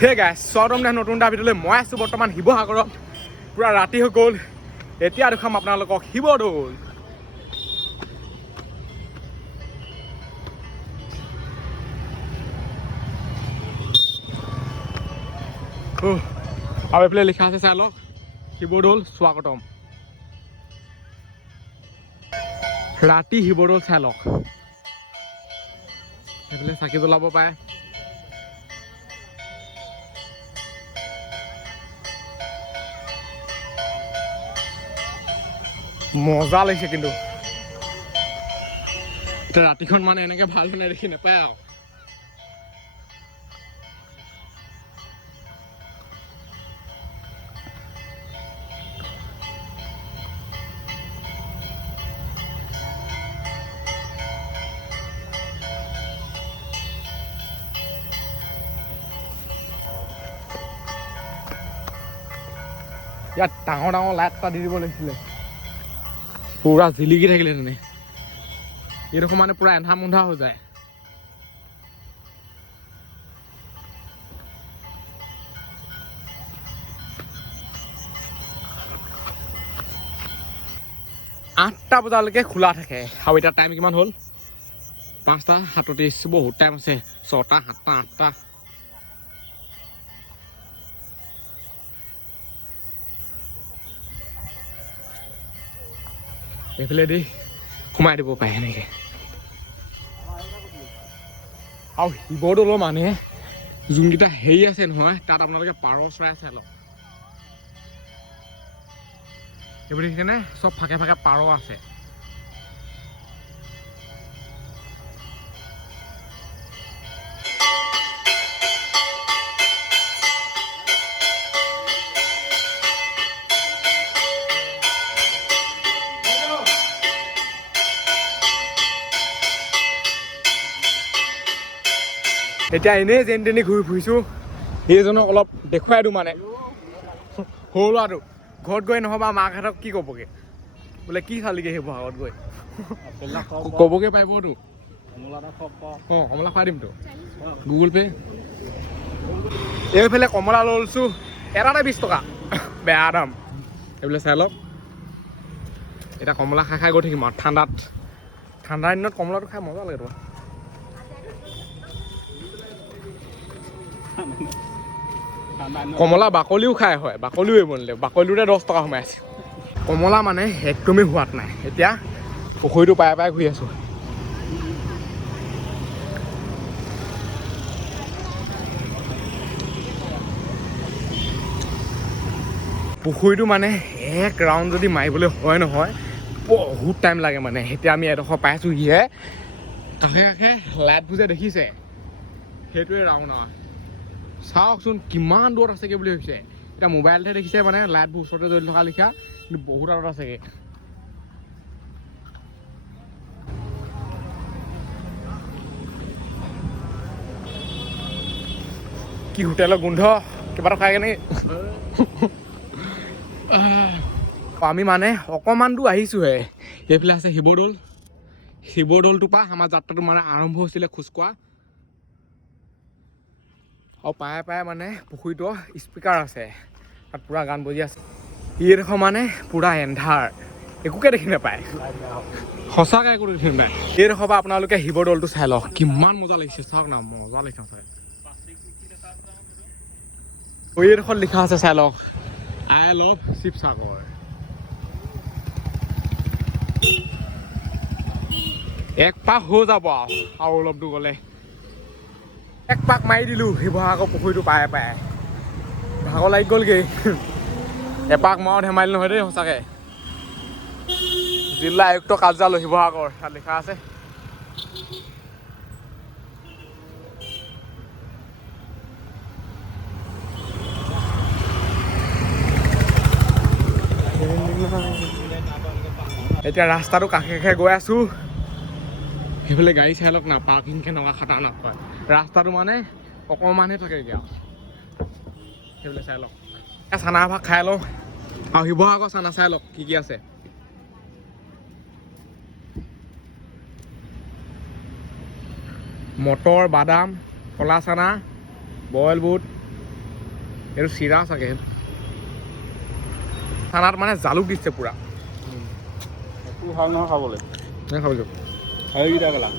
হে গাইছ স্বাগতম নতুন এটা ভিডিঅ'লৈ মই আছোঁ বৰ্তমান শিৱসাগৰত পুৰা ৰাতি হৈ গ'ল এতিয়া দেখাম আপোনালোকক শিৱদৌল আৰু এইফালে লিখা আছে চাই লওক শিৱদৌল স্বাগতম ৰাতি শিৱদৌল চাই লওক এইফালে চাকি জ্বলাব পাৰে মজা লাগিছে কিন্তু এতিয়া ৰাতিখন মানে এনেকে ভাল ধৰণে দেখি নাপায় আৰু ইয়াত ডাঙৰ ডাঙৰ লাইট এটা দি দিব লাগিছিলে পুৰা জিলিকি থাকিলে তেনে এইডোখৰ মানে পুৰা এন্ধা মুন্ধা হৈ যায় আঠটা বজালৈকে খোলা থাকে আৰু এতিয়া টাইম কিমান হ'ল 5:37 বহুত টাইম আছে 6টা 7টা 8টা এইফালে দি সোমাই দিব পাৰে এনেকৈ আৰু শিৱদৌলৰ মানে যোনকেইটা হেৰি আছে নহয় তাত আপোনালোকে পাৰ চৰাই চাই লওক এইবোৰ দেখিছেনে চব ফাকে ফাকে পাৰ আছে এতিয়া এনেই যেন তেনি ঘূৰি ফুৰিছোঁ সেইজনক অলপ দেখুৱাই দিওঁ মানে সৰু ল'ৰাটো ঘৰত গৈ নহ'বা মাকহঁতক কি ক'বগৈ বোলে কি চালিগৈ শিৱসাগৰত গৈ ক'বগৈ পাৰিবতো অঁ কমলা খুৱাই দিমতো গুগল পে' এইফালে কমলা লৈছোঁ এটাতে 20 টকা বেয়া দাম এইফালে চাই লওক এতিয়া কমলা খাই খাই গৈ থাকিম আৰু ঠাণ্ডা দিনত কমলাটো খাই মজা লাগে তোমাৰ কমলা বাকলিও খাই হয় বাকলিও এৰিব নিলে বাকলিটোতে 10 টকা সোমাই আছে কমলা মানে একদমেই সোৱাদ নাই এতিয়া পুখুৰীটো পাই পাই ঘূৰি আছোঁ পুখুৰীটো মানে এক ৰাউণ্ড যদি মাৰিবলৈ হয় নহয় বহুত টাইম লাগে মানে এতিয়া আমি এডোখৰ পাইছোঁ হিয়ে কাষে কাষে লাইটবোৰ যে দেখিছে সেইটোৱে ৰাউণ্ড আৰু চাওকচোন কিমান দূৰত আছেগৈ বুলি ভাবিছে এতিয়া মোবাইলতে দেখিছে মানে লাইটবোৰ ওচৰতে জ্বলি থকা লিখা কিন্তু বহুত দূৰত আছেগৈ কি হোটেলৰ গোন্ধ কিবা এটা খায়গৈ নেকি আমি মানে অকণমান দূৰ আহিছোঁহে এইফালে আছে শিৱদৌলটোৰ পৰা আমাৰ যাত্ৰাটো মানে আৰম্ভ হৈছিলে খোজকঢ়া আৰু পায়ে পায়ে মানে পুখুৰীটো স্পীকাৰ আছে তাত পুৰা গান বজি আছে এইডোখৰ মানে পুৰা এন্ধাৰ একোকে দেখি নাপায় সঁচাকৈ একো দেখি নাপায় এইডোখৰ পৰা আপোনালোকে শিৱদৌলটো চাই লওক কিমান মজা লাগিছে চাওক না মজা লিখা চাই এইডোখৰত লিখা আছে চাই লওক আই লাভ শিৱসাগৰ এক পাক হৈ যাব আৰু অলপ দূৰ গ'লে এক পাক মাৰি দিলোঁ শিৱসাগৰ পুখুৰীটো পায়ে পায়ে ভাগৰ লাগি গ'লগৈ এপাক মাৰো ধেমালি নহয় দেই সঁচাকৈ জিলা আয়ুক্ত কাৰ্যালয় শিৱসাগৰ তাত লিখা আছে এতিয়া ৰাস্তাটো কাষে কাষে গৈ আছোঁ সেইফালে গাড়ী চাই লওক না পাৰ্কিং কেনেকুৱা খাটাৰনাক পায় ৰাস্তাটো মানে অকণমানহে থাকেগৈ আৰু সেইফালে চাই লওক চানা ভাগ খাই লওঁ আৰু শিৱসাগৰ চানা চাই লওক কি কি আছে মটৰ বাদাম কলা চানা বইল বুট এইটো চিৰা চাগে খানাত মানে জালুক দিছে পুৰা একো ভাল নহয় খাবলৈ খাবলৈ সেইকেইটা গলা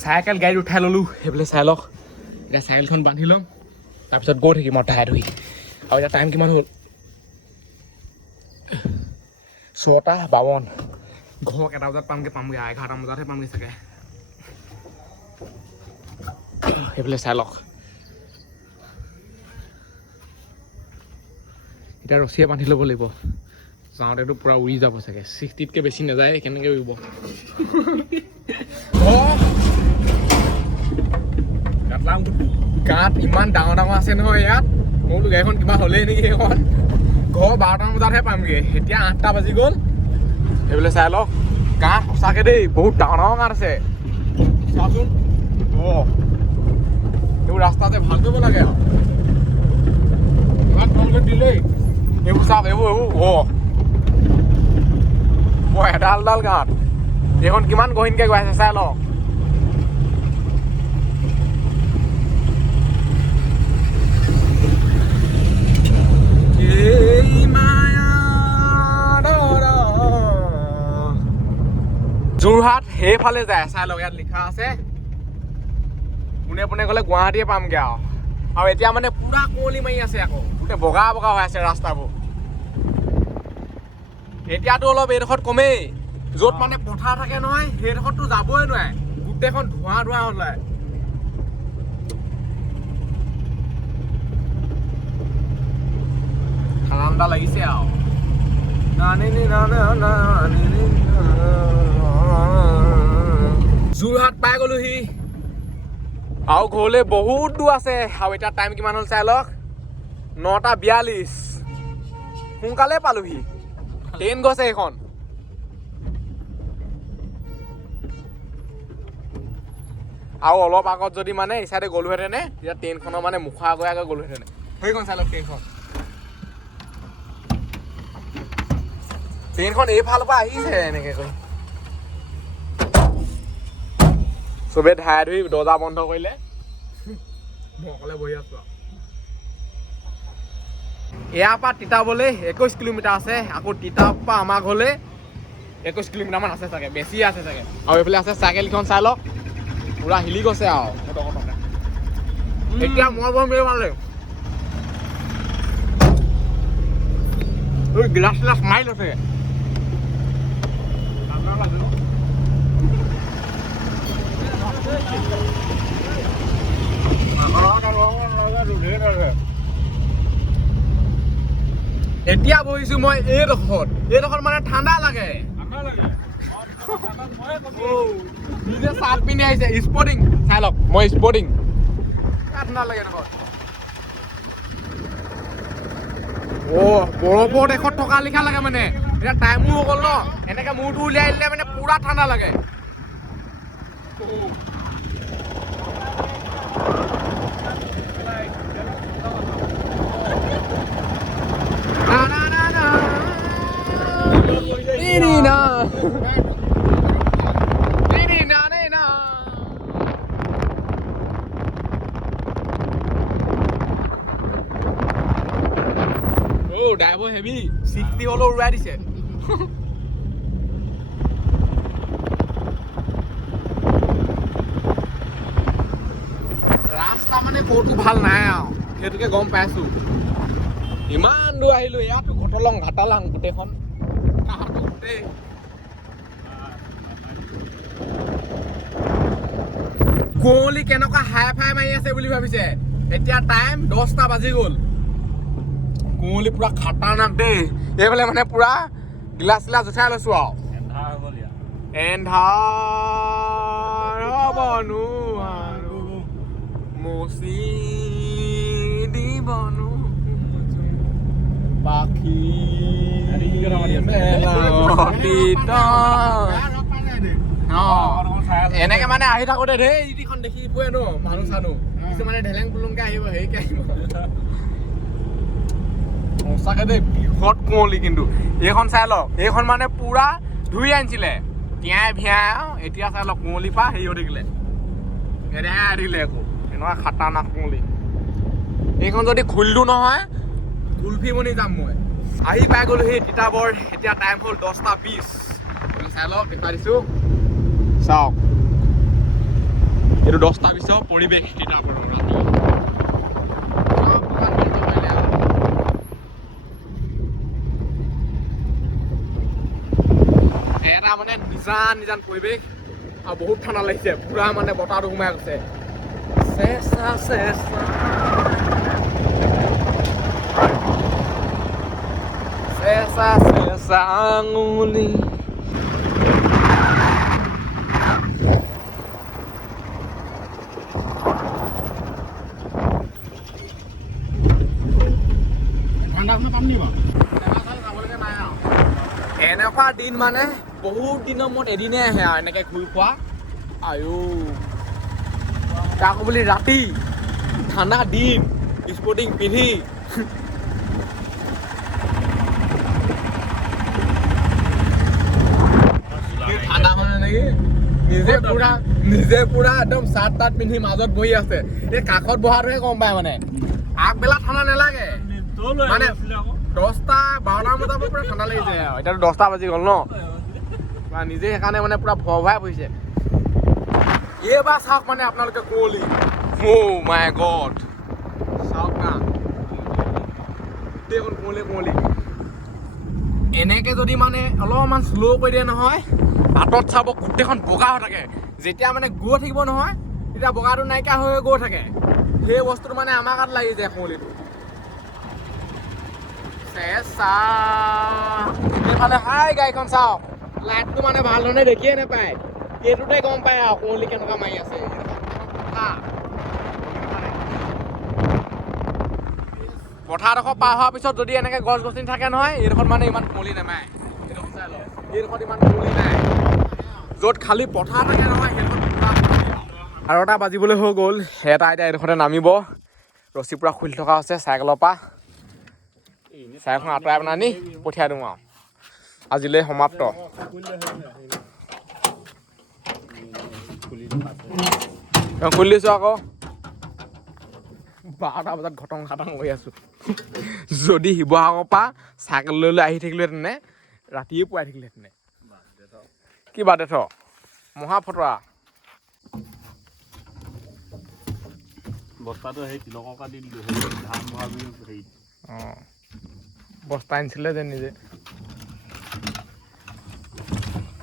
চাইকেল গাড়ীত উঠাই ল'লোঁ সেইফালে চাই লওক এতিয়া চাইকেলখন বান্ধি ল'ম তাৰপিছত গৈ থাকিম আৰু ধাই ধুই আৰু এতিয়া টাইম কিমান হ'ল 6:52 ঘৰক 1 বজাত পামগৈ 11টা বজাতহে পামগৈ চাগে সেইফালে চাই লওক এতিয়া ৰছীয়ে বান্ধি ল'ব লাগিব যাওঁতেতো পূৰা উৰি যাব চাগে 60তকৈ বেছি নাযায় কেনেকৈ উৰিব গাঁত ইমান ডাঙৰ ডাঙৰ আছে নহয় ইয়াত মোৰ গাড়ীখন কিবা হ'লেই নেকি সেইখন ঘৰ 12টা বজাতহে পামগৈ এতিয়া 8টা বাজি গ'ল সেইফালে চাই লওক গাঁত সঁচাকৈ দেই বহুত ডাঙৰ ডাঙৰ গাঁত আছে চাচোন এইবোৰ ৰাস্তা যে ভাল কৰিব লাগে আৰু ইমান ভালকৈ দিলেই এইবোৰ চাওক এইবোৰ এডাল গাঁত এইখন কিমান গহীনকৈ গৈ আছে চাই লওক যোৰহাট সেইফালে যায় চাই লওক ইয়াত লিখা আছে পোনে পোনে গ'লে গুৱাহাটীয়ে পামগৈ আৰু এতিয়া মানে পুৰা কুঁৱলী মাৰি আছে আকৌ গোটেই বগা বগা হৈ আছে ৰাস্তাবোৰ এতিয়াতো অলপ এইডোখৰত কমেই য'ত মানে পথাৰ থাকে নহয় সেইডোখৰতো যাবই নোৱাৰে গোটেইখন ধোঁৱা ওলায় ঠাণ্ডা লাগিছে আৰু যোৰহাট পাই গ'লোহি আৰু ঘৰলৈ বহুত দূৰ আছে আৰু এতিয়া টাইম কিমান হ'ল চাই লওক 9:42 সোনকালে পালোহি ট্ৰেইন গৈছে এইখন আৰু অলপ আগত যদি মানে এই চাইডে গ'লোহেঁতেনে তেতিয়া ট্ৰেইনখনৰ মানে মুখৰ আগৰে গ'লোহেঁতেন সেইখন চাই লওক ট্ৰেইনখন এইফালৰ পৰা আহিছে এনেকে কৰি চবে ধাই ধুই দৰ্জা বন্ধ কৰিলে মই অকলে বহি আছো ইয়াৰ পৰা তিতাবলৈ 21 কিলোমিটাৰ আছে আকৌ তিতাৰ পৰা আমাৰ ঘৰলৈ 21 কিলোমিটাৰমান আছে চাগে বেছি আছে চাগে আৰু এইফালে আছে চাইকেলখন চাই লওক পুৰা হিলি গৈছে আৰু এতিয়া মই বৰ মেলি ভাল লাগে গিলাচ চিলাচ মাৰি লৈছে এতিয়া বহিছো মই এইডোখৰত মানে ঠাণ্ডা লাগে নিজে চাৰ্ট পিন্ধি আহিছে স্পৰ্টিং চাই লওক মই স্পৰ্টিং ঠাণ্ডা লাগে এইডোখৰত বৰফৰ দেশত থকা লিখা লাগে মানে এতিয়া টাইমো হৈ গ'ল ন এনেকে মূৰটো উলিয়াই দিলে মানে পুৰা ঠাণ্ডা লাগে ড্ৰাইভাৰ হেভি 60 হ'লেও উৰাই দিছে ৰাস্তা মানে ক'তো ভাল নাই আৰু সেইটোকে গম পাইছো ইমান দূৰ আহিলো ইয়াতো ঘটলং ঘাটালাং গোটেইখন গোটেই কুঁৱলী কেনেকুৱা হাই ফাই মাৰি আছে বুলি ভাবিছে এতিয়া টাইম 10টা বাজি গ'ল কুঁৱলী পুৰা খাটাৰনাক দেই এইফালে মানে পুৰা গিলাচ চিলাচ উঠাই লৈছো আৰু এন্ধাৰ হ'বনো আৰু মচি দিবনো পাখি এনেকে মানে আহি থাকোতে ধেৰ ইখন দেখি পোৱে ন মানুহ চানুহ কিছুমানে ঢেলেং পুলুংকে আহিব হেৰিকে আহিব সঁচাকে দেই বৃহৎ কুঁৱলী কিন্তু এইখন চাই লওক এইখন মানে পুৰা ধুই আনিছিলে তিয়াই ভিয়াই এতিয়া চাই লওক কুঁৱলীৰ পৰা হেৰি হৈ থাকিলে দিলে আকৌ এনেকুৱা খাটাৰনাক কুঁৱলী এইখন যদি খুলিলো নহয় কুলফি বনি যাম মই আহি পাই গ'লো সেই তিতাবৰ এতিয়া টাইম হ'ল 10:20 চাই লওক দেখুৱাই দিছোঁ চাওক এইটো 10:20 পৰিৱেশ তিতাবৰৰ ৰাতি এটা মানে নিজান পৰিৱেশ আৰু বহুত ঠাণ্ডা লাগিছে পুৰা মানে বতাহটো সোমাই গৈছে চেঁচা চেঁচা চেঁচা চেঁচা আঙুলি এনেকুৱা দিন মানে বহুত দিনৰ মূৰত এদিনে আহে আৰু এনেকে ঘূৰি খোৱা আয়ো তাকো বুলি ৰাতি ঠাণ্ডা দিন স্পৰ্টিং পিন্ধি ঠাণ্ডা মানে নেকি নিজে পুৰা একদম চাৰ্ট তাত পিন্ধি মাজত বহি আছে এই কাষত বহাটোহে গম পায় মানে আগবেলা ঠাণ্ডা নালাগে মানে 10-12 বজাৰ পৰা পুৰা ঠাণ্ডা লাগিছে আৰু এতিয়াতো 10টা বাজি গ'ল ন নিজে সেইকাৰণে মানে পুৰা ভয় পৰিছে এইবাৰ চাওক মানে আপোনালোকে কুঁৱলী অ' মাই গড চাওক না গোটেইখন কুঁৱলী এনেকে যদি মানে অলপমান শ্ল' কৰি দিয়ে নহয় বাটত চাব গোটেইখন বগা হৈ থাকে যেতিয়া মানে গৈ থাকিব নহয় তেতিয়া বগাটো নাইকিয়া হৈ গৈ থাকে সেই বস্তুটো মানে আমাৰ গাত লাগি যায় কুঁৱলীটো এইফালে হাই গাড়ীখন চাওক লাইটটো মানে ভাল ধৰণে দেখিয়ে নাপায় এইটোতে গম পায় আৰু কুঁৱলী কেনেকুৱা মাৰি আছে পথাৰডোখৰ পাৰ হোৱাৰ পিছত যদি এনেকে গছ গছনি থাকে নহয় এইডোখৰত মানে ইমান কুঁৱলী নামায় এইডোখৰত ইমান কুঁৱলী নাই য'ত খালী পথাৰ থাকে নহয় সেইডোখৰত 12টা বাজিবলৈ হৈ গ'ল এটা এতিয়া এইডোখৰতে নামিব ৰছী পুৰা খুলি থকা আছে চাইকেলৰ পৰা চাইকেলখন আঁতৰাই পেলাই আনি পঠিয়াই দিওঁ আৰু আজিলৈ সমাপ্ত খুলি দিছোঁ আকৌ 12টা বজাত ঘটং খাটং হৈ আছোঁ যদি শিৱসাগৰৰ পৰা চাইকেল লৈ আহি থাকিলোহেঁতেনে ৰাতিয়ে পুৱাই থাকিলেহেঁতেনে কি বাদে থ মহা ফটোৱা বস্তাটো সেই তিলকা দি দিলোঁ ধান ভৰাবি হেৰি অঁ বস্তা আনিছিলে যে নিজে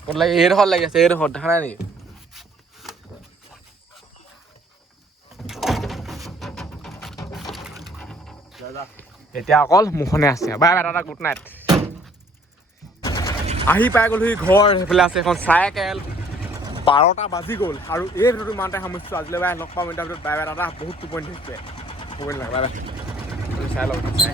ক'ত লাগি এইডোখৰত লাগি আছে এইডোখৰত দেখা নাই নেকি এতিয়া অকল মুখনে আছে বাই বাই দাদা গুড নাইট আহি পাই গ'লোহি ঘৰ সেইফালে আছে এখন চাইকেল 12টা বাজি গ'ল আৰু এই ভিডিঅ'টো ইমানতে সামৰিছোঁ আজিলৈ বাই লগ পাম ইণ্টাৰভিউত বাই বাই দাদা বহুত টোপনি ধৰিছে টোপনি লাগে বাই বাই চাই লওক চাই